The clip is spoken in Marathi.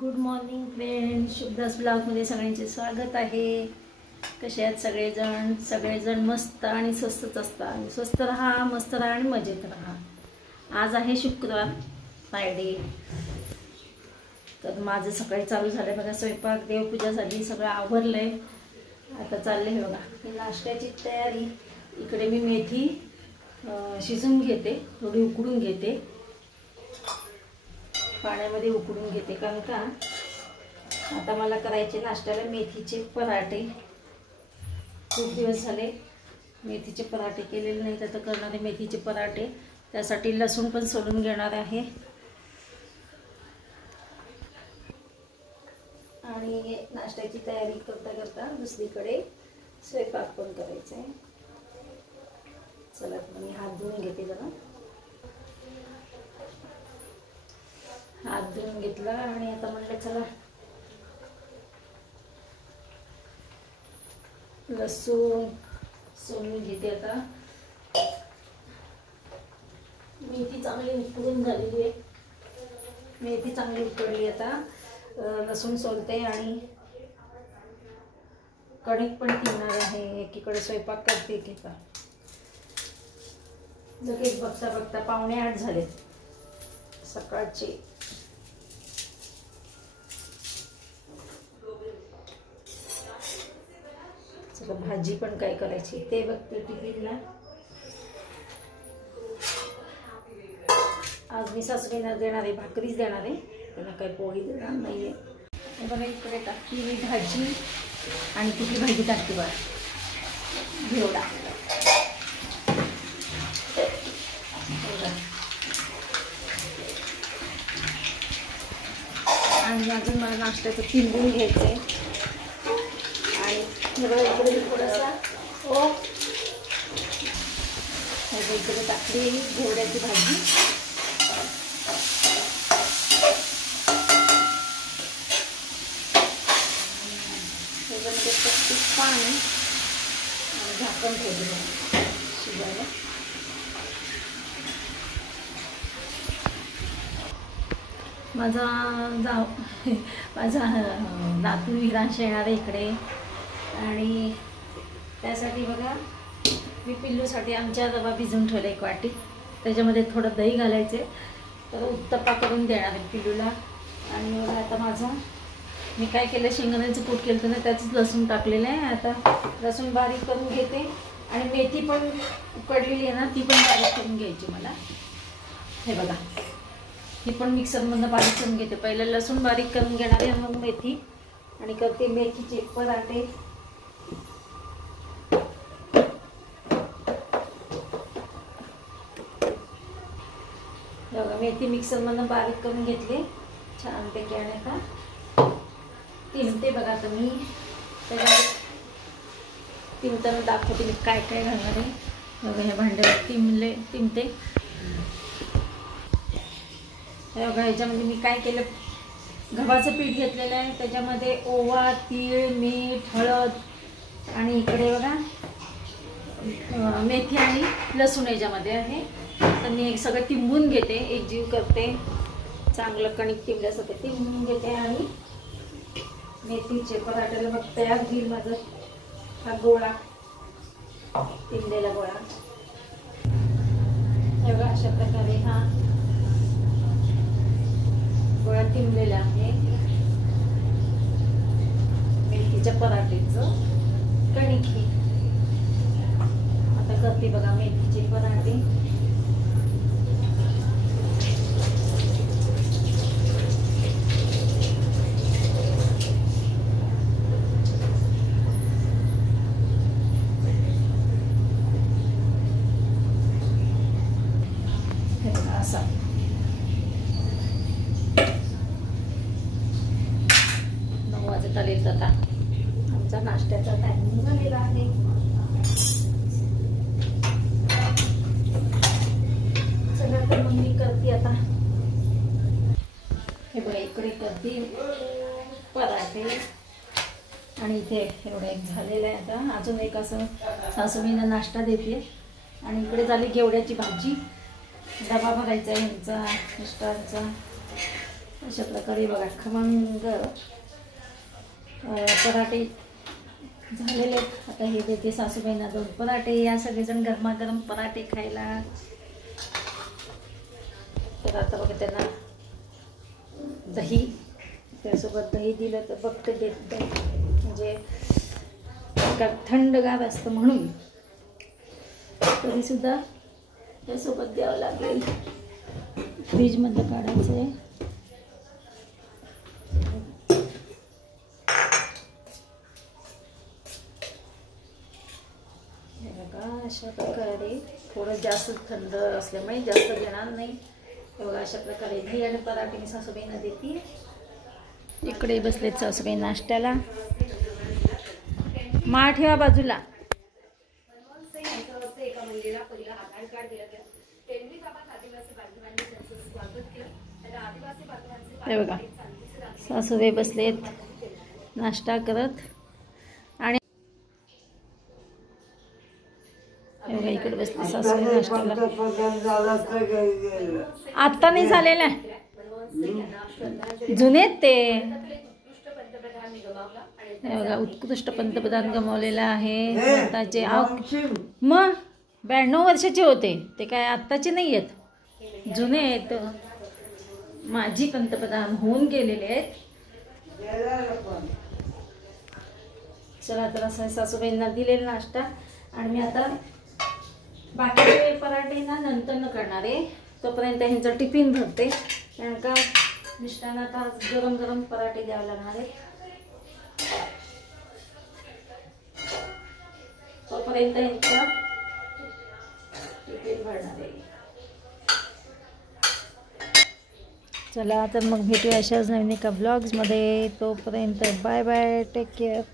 गुड मॉर्निंग फ्रेंड, शुभदास ब्लॉगमध्ये सगळ्यांचे स्वागत आहे। कसे आहेत सगळेजण? सगळेजण मस्त आणि स्वस्तच असतात। स्वस्त राहा, मस्त राहा आणि मजेत राहा। आज आहे शुक्रवार, फ्रायडे। तर माझं सकाळी चालू झालं बघा, स्वयंपाक, देवपूजा झाली, सगळं आवरलंय। आता चालले हे बघा नाश्त्याची तयारी। इकडे मी मेथी शिजून घेते, थोडी उकडून घेते, पाण्यामध्ये उकडून घेते, कारण का आता मला करायचे नाश्त्याला मेथीचे पराठे। खूप दिवस झाले मेथीचे पराठे केलेले नाहीत, आता करणार आहे मेथीचे पराठे। त्यासाठी लसूण पण सोलून घेणार आहे आणि नाश्त्याची तयारी करता करता दुसरीकडे स्वयंपाक पण करायचा आहे। चला मी हात धुवून घेते जरा। हात धुवून घेतला आणि आता म्हटलं चला लसूण सोलून घेते। आता मेथी चांगली उकडून झालेली आहे, मेथी चांगली उकडली। आता लसूण सोलते आणि कणिक पण ठेवणार आहे। एकीकडे स्वयंपाक करते, एकीकडे लगेच बघता बघता 7:45 झाले सकाळचे। चला भाजी पण काय करायची ते बघते टिफिनला। आज मी सासूबाईंना देणार आहे, भाकरीच देणार आहे, त्यांना काही पोळी देणार नाहीये। बघा इकडे टाकली मी भाजी आणि कुठली भाजी टाकते बघा, घेवडा। आणि अजून मला नाश्त्याचं तिंबून घ्यायचं आहे आणि इकडे थोडासा इकडे टाकली घेवड्याची भाजी। त्याच्यामध्ये पाणी आणि झाकण ठेवलं शिजायला। माझा नातू विरांश येणार आहे इकडे आणि त्यासाठी बघा मी पिल्लूसाठी आमच्या रवा भिजवून ठेवला एक वाटी, त्याच्यामध्ये थोडं दही घालायचे, तर उत्तप्पा करून देणार आहे पिल्लूला। आणि बघा आता माझं मी काय केलं, शेंगदाण्याचं कूट केलं तर त्याचंच लसूण टाकलेलं आहे। आता लसूण बारीक करून घेते आणि मेथी पण उकडलेली आहे ना, ती पण बारीक करून घ्यायची मला। हे बघा ही पण मिक्सरमधनं बारीक करून घेते। पहिले लसूण बारीक करून घेणार आहे, मग मेथी, आणि करते मेथीचे पराठे। बघा मेथी मिक्सरमधनं बारीक करून घेतली छानपैकी आणि आता तिमते बघा। आता मी त्याच्यात तिमताना दाखवते मी काय काय घालणार आहे। बघा ह्या भांड्यावर तिमते। बघा ह्याच्यामध्ये मी काय केलं, गव्हाचं पीठ घेतलेलं आहे, त्याच्यामध्ये ओवा, तीळ, मीठ, हळद आणि इकडे बघा मेथी आणि लसूण याच्यामध्ये आहे। तर मी एक सगळं तिंबून घेते, एकजीव करते, चांगलं कणिक तिंबल्यासारखं तिंबून घेते आणि मेथीचे पराठ्याला मग तयार होईल माझं हा गोळा, तिंबलेला गोळा। बघा अशा प्रकारे हा गोळा तिंबलेला आहे मेथीच्या पराठेचं कणिक ही। आता करते बघा मेथीचे पराठे। असा 9 वाजत आले, आता आमचा नाश्त्याचा टायमिंग झालेला आहे। चला तर मग मी करते आता, हे बघा इकडे करते पराठे आणि इथे एवढं एक झालेलं आहे। आता अजून एक असं सासूबाईंना नाश्ता देते आणि इकडे झाली घेवड्याची भाजी। डबा भरायचा आहे यांचा मिस्टरांचा, अशा प्रकारे बघा खमंग पराठे झालेले आहेत. आता हे देते सासूबाईंना 2 पराठे. या सगळेजण गरमागरम पराठे खायला. तर आता बघा त्यांना दही, त्यासोबत दही दिलं तर बघते देत दही, म्हणजे का थंडगार असतं म्हणून तरीसुद्धा त्यासोबत द्यावं लागेल. फ्रीजमधलं काढायचं आहे. बघा अशा प्रकारे थोडं जास्त थंड असल्यामुळे जास्त देणार नाही. बघा अशा प्रकारे दही आणि पराठे मी सासूबाईंना देते. इकडे बसलेत सासूबाई नाश्त्याला. माळ ठेवा बाजूला. हे बघा सासूबाई बसलेत नाश्ता करत. आणि हे बघा इकडे बसले सासूबाई नाश्त्याला. आत्ता नाही झालेलं आहे, जुनेत ते. हे बघा उत्कृष्ट पंतप्रधान गमावलेला आहे. आताचे मग 92 वर्षाचे होते ते, काय आत्ताचे नाही आहेत, जुने आहेत. माजी पंतप्रधान होऊन गेलेले आहेत. चला तर असं सासूबाईंना दिलेला नाश्ता. आणि मी आता बाकीचे पराठे ना नंतर न करणार आहे, तोपर्यंत ह्यांचा टिफिन भरते. कारण का मिष्टांना आता गरम गरम पराठे द्यावे लागणार आहेत. तोपर्यंत ह्यांचा टिफिन भरणार आहे. चला तर मग भेटूया अशाच नवीन एका ब्लॉग्समध्ये. तोपर्यंत बाय बाय, टेक केअर.